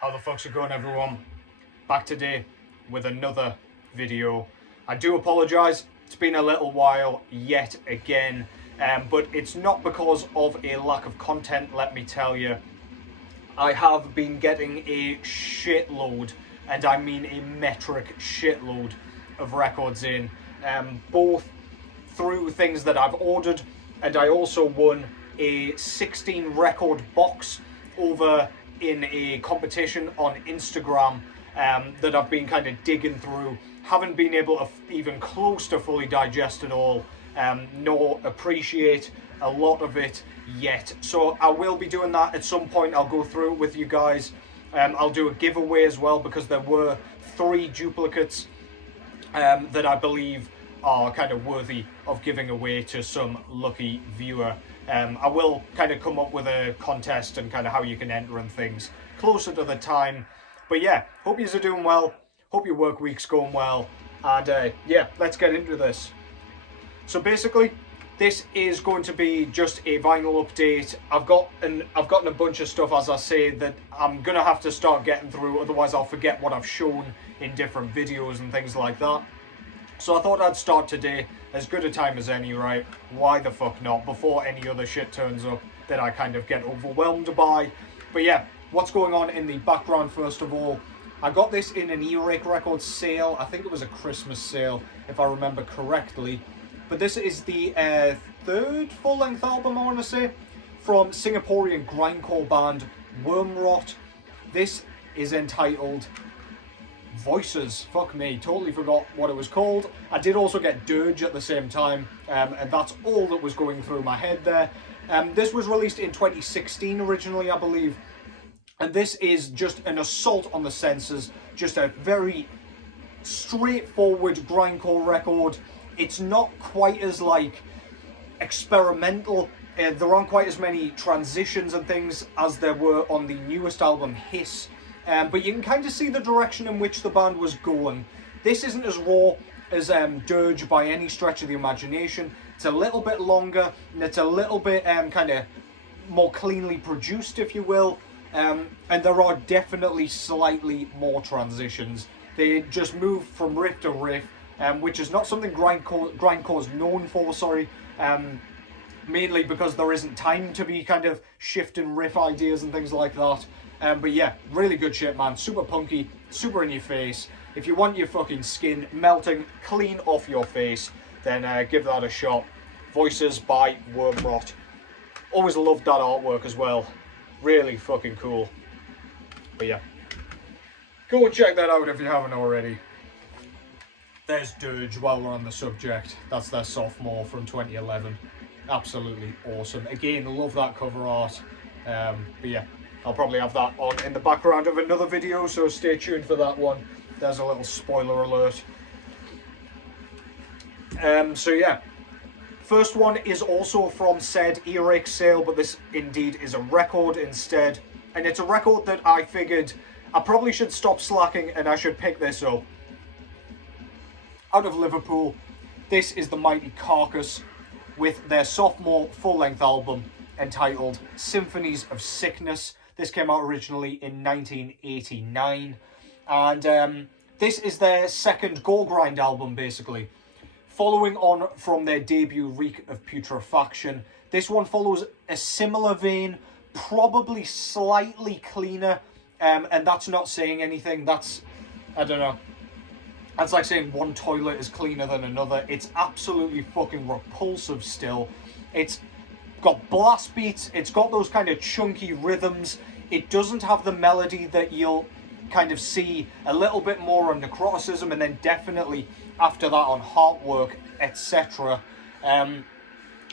How the fuck's it going, everyone? Back today with another video. I do apologise, it's been a little while yet again, but it's not because of a lack of content, let me tell you. I have been getting a shitload, and I mean a metric shitload of records in, both through things that I've ordered, and I also won a 16 record box over in a competition on Instagram that I've been kind of digging through. Haven't been able to even close to fully digest it all, nor appreciate a lot of it yet. So I will be doing that at some point. I'll go through it with you guys. I'll do a giveaway as well, because there were 3 duplicates that I believe are kind of worthy of giving away to some lucky viewer. I will kind of come up with a contest and kind of how you can enter and things closer to the time. But yeah, hope you are doing well. Hope your work week's going well. And yeah, let's get into this. So basically, this is going to be just a vinyl update. I've gotten a bunch of stuff, as I say, that I'm gonna have to start getting through. Otherwise, I'll forget what I've shown in different videos and things like that. So I thought I'd start today, as good a time as any, right? Why the fuck not? Before any other shit turns up that I kind of get overwhelmed by. But yeah, what's going on in the background first of all? I got this in an Earache Records sale. I think it was a Christmas sale, if I remember correctly. But this is the 3rd full-length album, I want to say, from Singaporean grindcore band Wormrot. This is entitled Voices. Fuck me, totally forgot what it was called. I did also get Dirge at the same time, and that's all that was going through my head there. This was released in 2016 originally, I believe, and this is just an assault on the senses, just a very straightforward grindcore record. It's not quite as like experimental. There aren't quite as many transitions and things as there were on the newest album, Hiss. But you can kind of see the direction in which the band was going. This isn't as raw as Dirge by any stretch of the imagination. It's a little bit longer, and it's a little bit kind of more cleanly produced, if you will. And there are definitely slightly more transitions. They just move from riff to riff, which is not something grindcore's known for, sorry. Mainly because there isn't time to be kind of shifting riff ideas and things like that. But yeah, really good shit, man. Super punky, super in your face. If you want your fucking skin melting clean off your face, then give that a shot. Voices by Wormrot. Always loved that artwork as well. Really fucking cool. But yeah, go and check that out if you haven't already. There's Dirge while we're on the subject. That's their sophomore from 2011. Absolutely awesome. Again, love that cover art. But yeah, I'll probably have that on in the background of another video, so stay tuned for that one. There's a little spoiler alert. So yeah, first one is also from said Earache sale, but this indeed is a record instead. And it's a record that I figured I probably should stop slacking and I should pick this up. Out of Liverpool, this is the mighty Carcass with their sophomore full-length album entitled Symphonies of Sickness. This came out originally in 1989, and this is their second gore grind album, basically. Following on from their debut Reek of Putrefaction, this one follows a similar vein, probably slightly cleaner, and that's not saying anything. That's, I don't know, that's like saying one toilet is cleaner than another. It's absolutely fucking repulsive still. It's got blast beats, it's got those kind of chunky rhythms. It doesn't have the melody that you'll kind of see a little bit more on Necroticism, and then definitely after that on Heartwork, etc.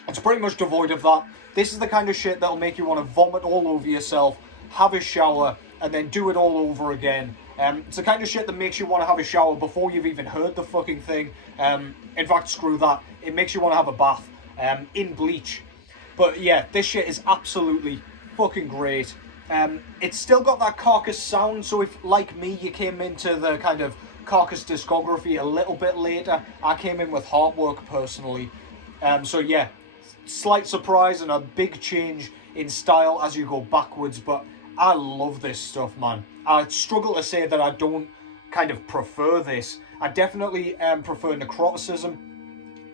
It's pretty much devoid of that. This is the kind of shit that'll make you want to vomit all over yourself, have a shower, and then do it all over again. It's the kind of shit that makes you want to have a shower before you've even heard the fucking thing. In fact, screw that. It makes you want to have a bath in bleach. But yeah, this shit is absolutely fucking great. It's still got that Carcass sound, so if, like me, you came into the kind of Carcass discography a little bit later, I came in with Heartwork personally. So yeah, slight surprise and a big change in style as you go backwards, but I love this stuff, man. I struggle to say that I don't kind of prefer this. I definitely prefer Necroticism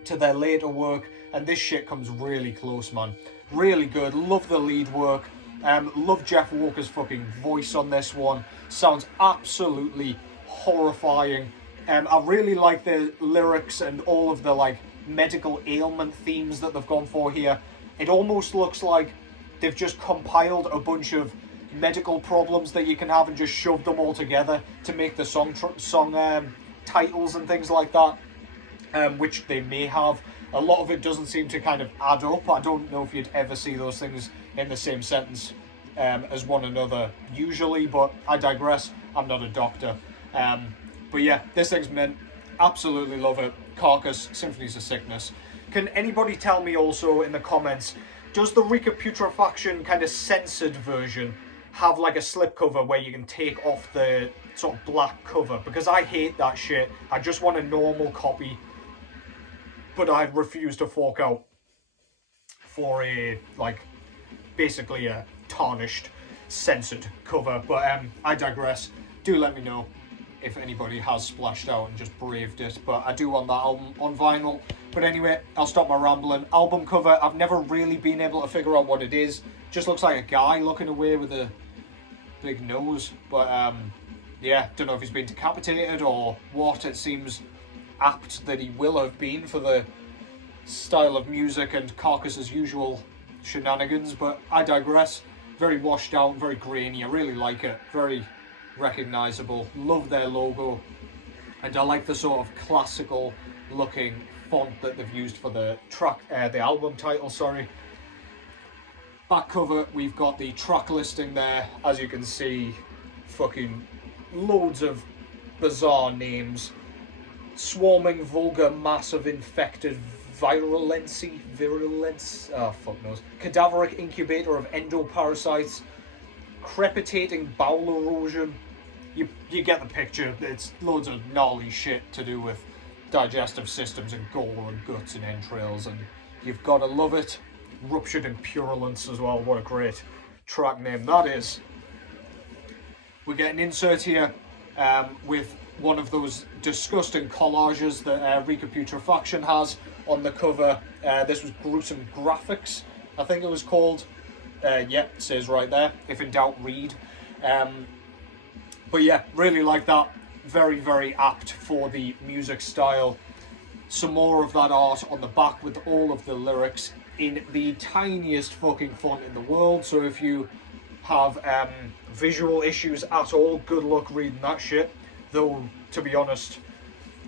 to their later work, and this shit comes really close, man. Really good. Love the lead work. Love Jeff Walker's fucking voice on this one. Sounds absolutely horrifying. I really like the lyrics and all of the like medical ailment themes that they've gone for here. It almost looks like they've just compiled a bunch of medical problems that you can have and just shoved them all together to make the song titles and things like that, which they may have. A lot of it doesn't seem to kind of add up. I don't know if you'd ever see those things in the same sentence as one another usually, but I digress. I'm not a doctor. But yeah, this thing's mint. Absolutely love it. Carcass, Symphonies of Sickness. Can anybody tell me also in the comments, does the Putrefaction kind of censored version have like a slipcover where you can take off the sort of black cover? Because I hate that shit. I just want a normal copy, but I refuse to fork out for a, like, basically a tarnished, censored cover. But I digress. Do let me know if anybody has splashed out and just braved it. But I do want that album on vinyl. But anyway, I'll stop my rambling. Album cover, I've never really been able to figure out what it is. Just looks like a guy looking away with a big nose. But yeah, don't know if he's been decapitated or what. It seems apt that he will have been for the style of music and Carcass's usual shenanigans. But I digress. Very washed out, very grainy. I really like it. Very recognisable. Love their logo, and I like the sort of classical looking font that they've used for the track, the album title, sorry. Back cover, we've got the track listing there. As you can see, fucking loads of bizarre names. Swarming vulgar mass of infected virulence, oh fuck knows. Cadaveric incubator of endoparasites. Crepitating bowel erosion. You get the picture. It's loads of gnarly shit to do with digestive systems and gore and guts and entrails, and you've got to love it. Ruptured in purulence as well. What a great track name that is. We get an insert here with one of those disgusting collages that Putrefaction has on the cover. This was Gruesome Graphics, I think it was called. Yep, it says right there. If in doubt, read. But yeah, really like that. Very, very apt for the music style. Some more of that art on the back with all of the lyrics in the tiniest fucking font in the world. So if you have visual issues at all, good luck reading that shit. Though, to be honest,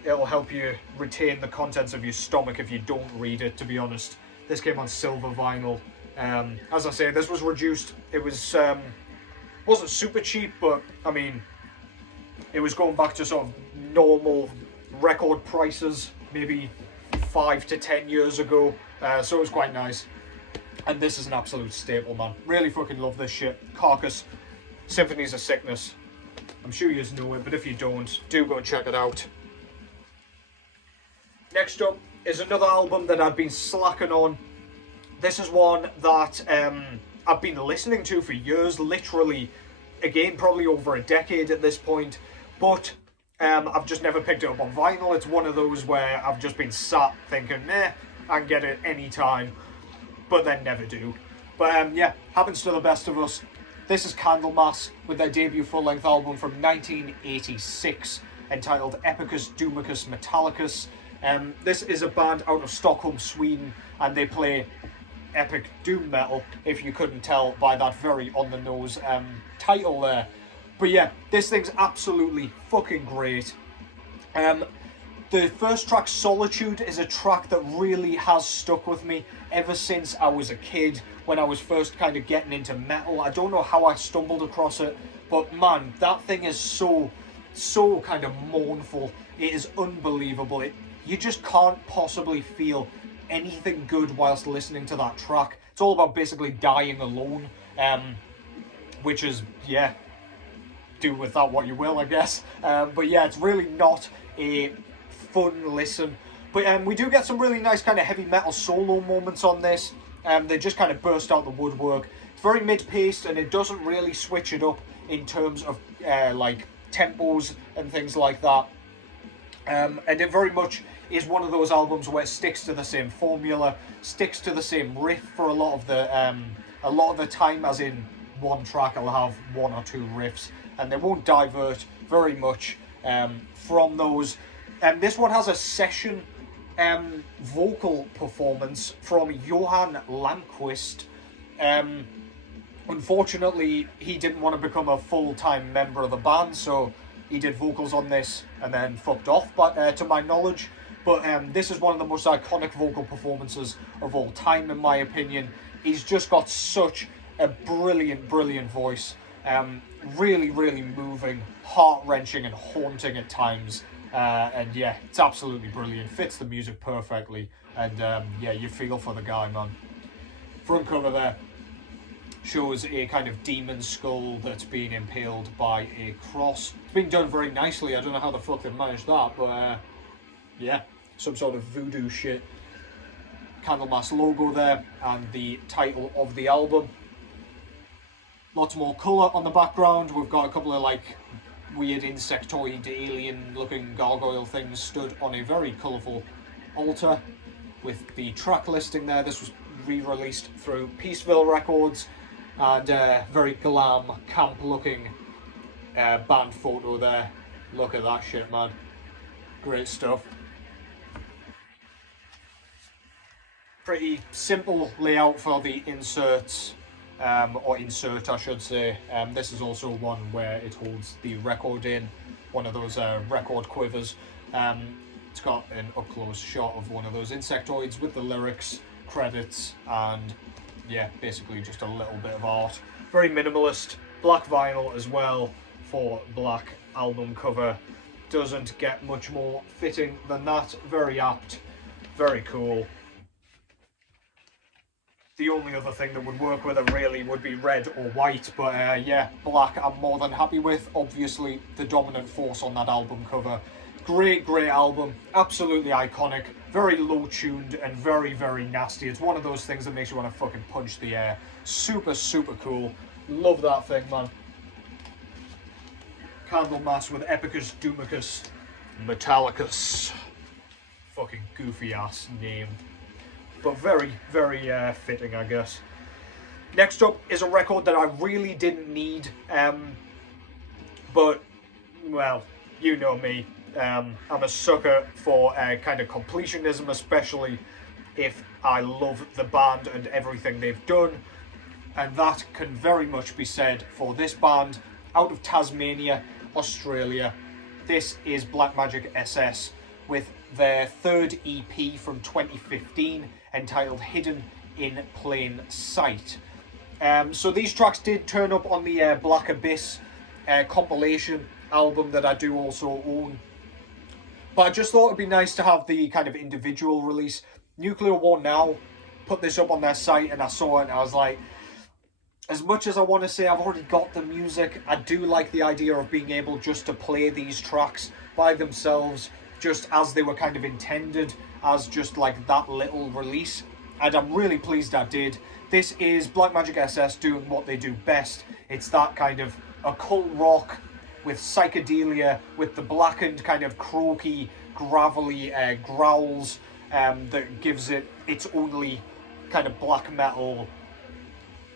it'll help you retain the contents of your stomach if you don't read it, to be honest. This came on silver vinyl. As I say, this was reduced. It was wasn't super cheap, but I mean, it was going back to sort of normal record prices, maybe 5 to 10 years ago. So it was quite nice. And this is an absolute staple, man. Really fucking love this shit. Carcass, Symphonies of Sickness. I'm sure you know it, but if you don't, do go and check it out. Next up is another album that I've been slacking on. This is one that I've been listening to for years, literally, again, probably over a decade at this point, but I've just never picked it up on vinyl. It's one of those where I've just been sat thinking, I can get it any time, but then never do. But yeah, happens to the best of us. This is Candlemass with their debut full-length album from 1986, entitled Epicus, Doomicus, Metallicus. This is a band out of Stockholm, Sweden, and they play epic doom metal, if you couldn't tell by that very on-the-nose title there. But yeah, this thing's absolutely fucking great. The first track, Solitude, is a track that really has stuck with me ever since I was a kid, when I was first kind of getting into metal. I don't know how I stumbled across it, but man, that thing is so kind of mournful. It is unbelievable. You just can't possibly feel anything good whilst listening to that track. It's all about basically dying alone, which is, yeah, do with that what you will, I guess. But yeah, it's really not a fun listen. But we do get some really nice kind of heavy metal solo moments on this. They just kind of burst out the woodwork. It's very mid-paced, and it doesn't really switch it up in terms of like tempos and things like that. And it very much is one of those albums where it sticks to the same formula, sticks to the same riff for a lot of the time, as in one track will have one or two riffs, and they won't divert very much from those. This one has a session vocal performance from Johan Landquist. Unfortunately, he didn't want to become a full-time member of the band, so he did vocals on this and then fucked off, but to my knowledge. But this is one of the most iconic vocal performances of all time, in my opinion. He's just got such a brilliant, brilliant voice. Really, really moving, heart-wrenching and haunting at times. And yeah, it's absolutely brilliant. Fits the music perfectly. And yeah, you feel for the guy, man. Front cover there shows a kind of demon skull that's being impaled by a cross. It's been done very nicely. I don't know how the fuck they managed that, but yeah, some sort of voodoo shit. Candlemass logo there, and the title of the album. Lots more colour on the background. We've got a couple of like weird insectoid alien looking gargoyle things stood on a very colourful altar with the track listing there. This was re-released through Peaceville Records, and very glam, camp looking band photo there. Look at that shit, man. Great stuff. Pretty simple layout for the inserts, or insert I should say. This is also one where it holds the record in, one of those record quivers. It's got an up-close shot of one of those insectoids with the lyrics, credits, and yeah, basically just a little bit of art. Very minimalist, black vinyl as well for black album cover. Doesn't get much more fitting than that. Very apt, very cool. The only other thing that would work with it really would be red or white, but yeah, black I'm more than happy with. Obviously the dominant force on that album cover. Great, great album, absolutely iconic, very low tuned and very, very nasty. It's one of those things that makes you want to fucking punch the air. Super, super cool. Love that thing, man. Candlemass with Epicus, Doomicus, Metallicus. Fucking goofy ass name, but very, very fitting, I guess. Next up is a record that I really didn't need, but, well, you know me. I'm a sucker for kind of completionism, especially if I love the band and everything they've done, and that can very much be said for this band out of Tasmania, Australia. This is Black Magick SS with their third EP from 2015 entitled Hidden in Plain Sight. So these tracks did turn up on the Black Abyss compilation album that I do also own. But I just thought it'd be nice to have the kind of individual release. Nuclear War Now put this up on their site, and I saw it and I was like, as much as I want to say I've already got the music, I do like the idea of being able just to play these tracks by themselves, just as they were kind of intended, as just like that little release. And I'm really pleased I did. This is Black Magick SS doing what they do best. It's that kind of occult rock with psychedelia, with the blackened kind of croaky, gravelly growls that gives it its only kind of black metal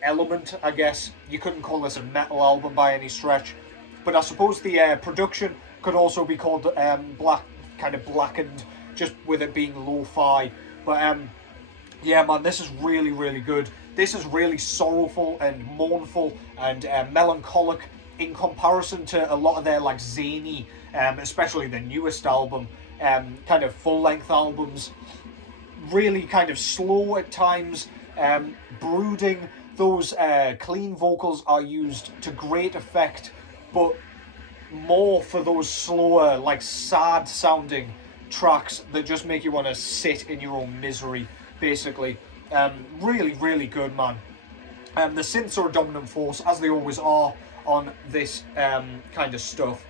element, I guess. You couldn't call this a metal album by any stretch, but I suppose the production could also be called blackened, just with it being lo-fi. But yeah, man, this is really, really good. This is really sorrowful and mournful and melancholic in comparison to a lot of their like zany, especially the newest album, kind of full-length albums. Really kind of slow at times, brooding. Those clean vocals are used to great effect, but more for those slower, like sad-sounding tracks that just make you want to sit in your own misery, basically. Really, really good, man. The synths are a dominant force, as they always are on this kind of stuff.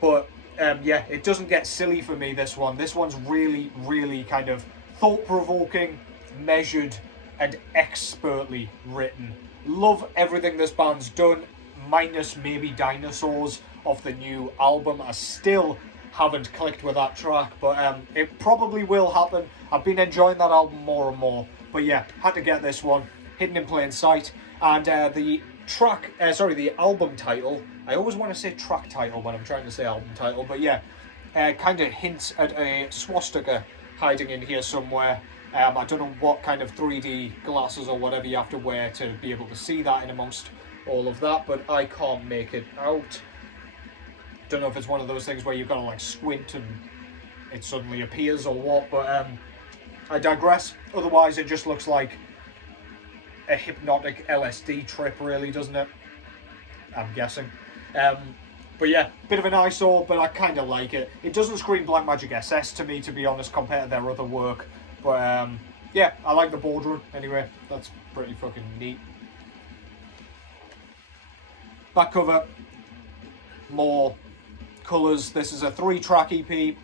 But yeah, it doesn't get silly for me, this one. This one's really, really kind of thought-provoking, measured, and expertly written. love everything this band's done, minus maybe Dinosaurs off the new album. I still haven't clicked with that track, but it probably will happen. I've been enjoying that album more and more. But yeah, had to get this one, Hidden in Plain Sight. And the album title, I always want to say track title when I'm trying to say album title, but yeah, kind of hints at a swastika hiding in here somewhere. I don't know what kind of 3D glasses or whatever you have to wear to be able to see that in amongst all of that, but I can't make it out. Don't know if it's one of those things where you've got to like squint and it suddenly appears or what, but I digress. Otherwise, it just looks like a hypnotic LSD trip, really, doesn't it? I'm guessing. But yeah, bit of an eyesore, but I kind of like it. It doesn't scream Black Magick SS to me, to be honest, compared to their other work. But yeah, I like the bordering anyway. That's pretty fucking neat. Back cover, more colours. This is a 3-track EP.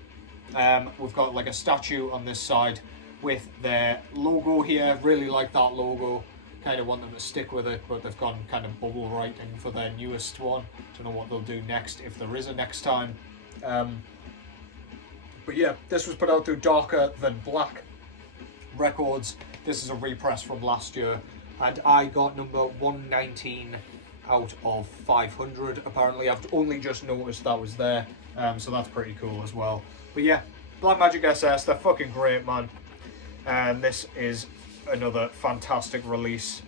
We've got like a statue on this side with their logo here. Really like that logo. Kind of want them to stick with it, but they've gone kind of bubble writing for their newest one. Don't know what they'll do next, if there is a next time. But yeah, this was put out through Darker Than Black Records. This is a repress from last year, and I got number 119 out of 500. Apparently, I've only just noticed that was there, so that's pretty cool as well. But yeah, Black Magick SS, they're fucking great, man. And this is another fantastic release.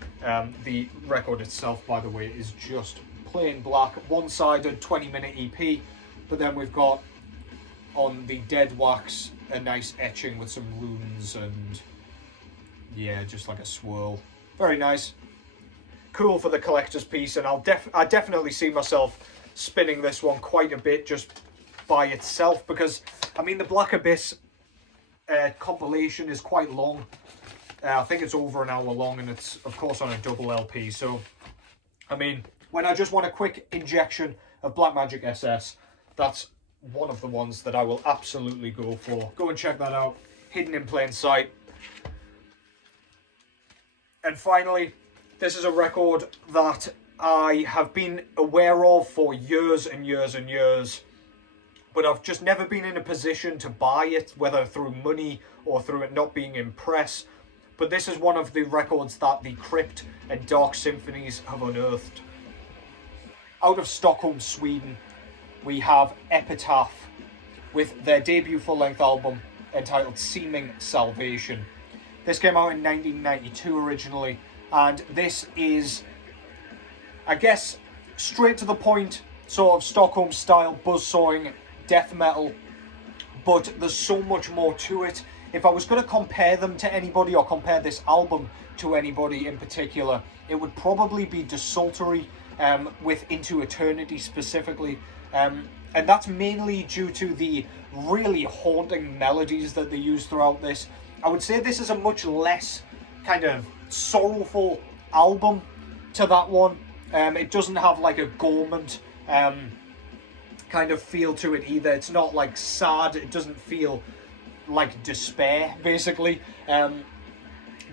The record itself, by the way, is just plain black, one-sided 20-minute EP, but then we've got on the dead wax a nice etching with some runes and yeah, just like a swirl. Very nice. Cool for the collector's piece, and I definitely see myself spinning this one quite a bit just by itself, because I mean the Black Abyss compilation is quite long. I think it's over an hour long, and it's of course on a double LP. So I mean, when I just want a quick injection of Black Magick SS, that's one of the ones that I will absolutely go for. Go and check that out. Hidden in Plain Sight. And finally, this is a record that I have been aware of for years and years and years, but I've just never been in a position to buy it, whether through money or through it not being in press. But this is one of the records that the Crypt and Dark Symphonies have unearthed. Out of Stockholm, Sweden, we have Epitaph with their debut full-length album entitled Seeming Salvation. This came out in 1992 originally, and this is, I guess, straight to the point, sort of Stockholm-style buzzsawing death metal, but there's so much more to it. If I was going to compare them to anybody, or compare this album to anybody in particular, it would probably be Desultory, with Into Eternity specifically. And that's mainly due to the really haunting melodies that they use throughout this. I would say this is a much less kind of sorrowful album to that one. It doesn't have like a gormant kind of feel to it either. It's not like sad. It doesn't feel like despair, basically.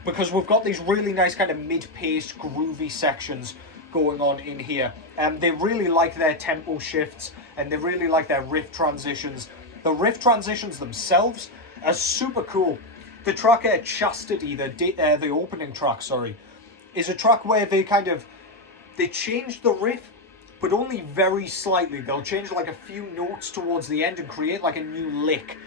Because we've got these really nice kind of mid-paced groovy sections going on in here. They really like their tempo shifts, and they really like their riff transitions. The riff transitions themselves are super cool. The track Chastity, the opening track, sorry, is a track where they change the riff, but only very slightly. They'll change like a few notes towards the end and create like a new lick.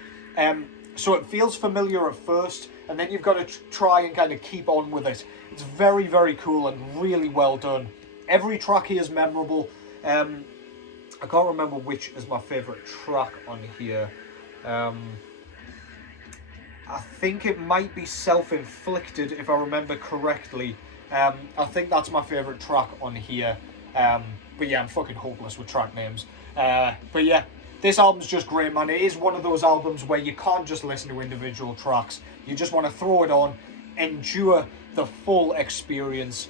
So it feels familiar at first, and then you've got to try and kind of keep on with it. It's very, very cool and really well done. Every track here is memorable. I can't remember which is my favourite track on here. I think it might be Self-Inflicted, if I remember correctly. I think that's my favourite track on here. But yeah, I'm fucking hopeless with track names. But yeah, this album's just great, man. It is one of those albums where you can't just listen to individual tracks. You just want to throw it on, endure the full experience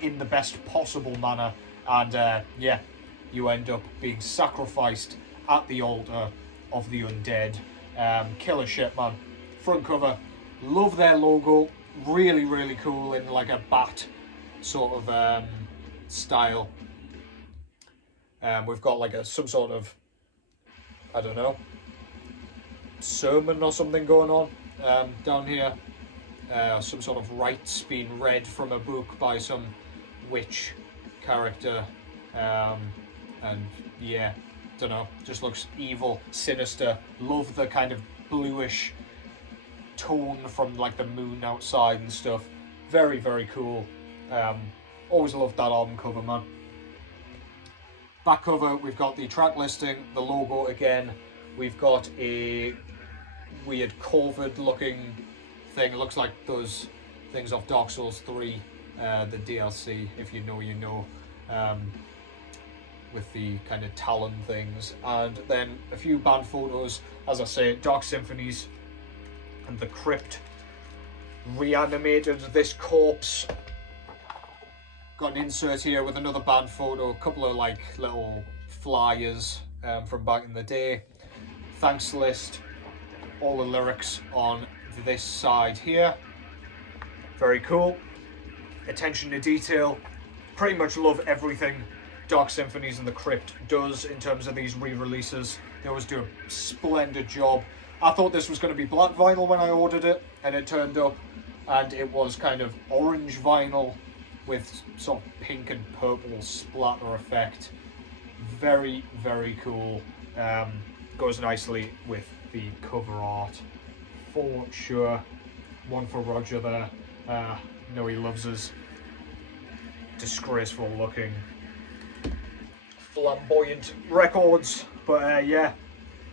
in the best possible manner. And yeah, you end up being sacrificed at the altar of the undead. Killer shit, man. Front cover, love their logo. Really, really cool in like a bat sort of style. We've got like some sort of, I don't know, sermon or something going on down here. Some sort of rites being read from a book by some witch character. And yeah, don't know, just looks evil, sinister. Love the kind of bluish tone from like the moon outside and stuff. Very, very cool. Always loved that album cover, man. Back cover, we've got the track listing, the logo again. We've got a weird COVID looking thing. It looks like those things off Dark Souls 3, the DLC, if you know, you know. With the kind of talon things, and then a few band photos. As I say, Dark Symphonies and the Crypt reanimated this corpse. Got an insert here with another band photo, a couple of like little flyers from back in the day, thanks list, all the lyrics on this side here. Very cool. Attention to detail. Pretty much love everything Dark Symphonies and the Crypt does in terms of these re-releases. They always do a splendid job. I thought this was going to be black vinyl when I ordered it, and it turned up and it was kind of orange vinyl with sort of pink and purple splatter effect. Very, very cool. Goes nicely with the cover art for sure. One for Roger there. Know he loves us. Disgraceful looking, flamboyant records, but yeah,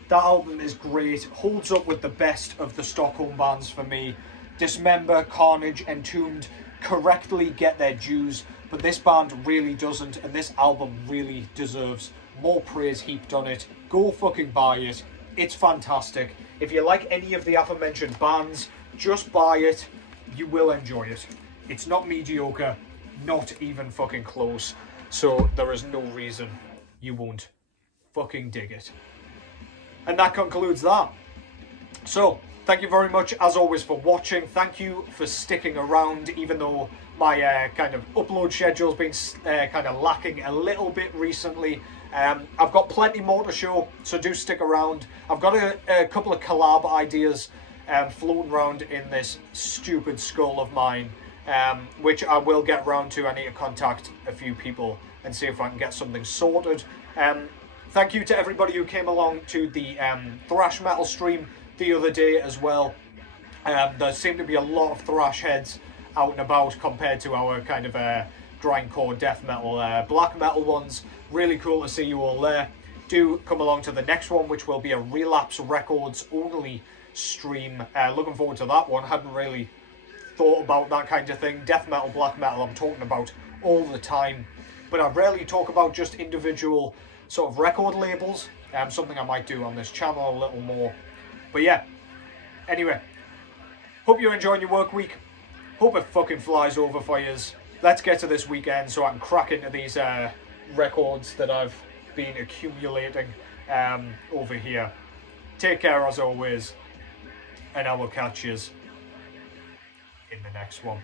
that album is great. Holds up with the best of the Stockholm bands for me. Dismember, Carnage, Entombed correctly get their dues, but this band really doesn't, and this album really deserves more praise heaped on it. Go fucking buy it. It's fantastic. If you like any of the aforementioned bands, just buy it. You will enjoy it. It's not mediocre, not even fucking close, so there is no reason you won't fucking dig it. And that concludes that. So, thank you very much, as always, for watching. Thank you for sticking around, even though my kind of upload schedule's been kind of lacking a little bit recently. I've got plenty more to show, so do stick around. I've got a couple of collab ideas floating around in this stupid skull of mine, which I will get around to. I need to contact a few people and see if I can get something sorted. Thank you to everybody who came along to the thrash metal stream the other day as well. There seemed to be a lot of thrash heads out and about compared to our kind of grindcore death metal, black metal ones. Really cool to see you all there. Do come along to the next one, which will be a Relapse Records only stream. Looking forward to that one. Hadn't really thought about that kind of thing. Death metal, black metal, I'm talking about all the time, but I rarely talk about just individual sort of record labels. Something I might do on this channel a little more. But yeah, anyway, hope you're enjoying your work week. Hope it fucking flies over for yous. Let's get to this weekend so I can crack into these records that I've been accumulating over here. Take care as always, and I will catch yous in the next one.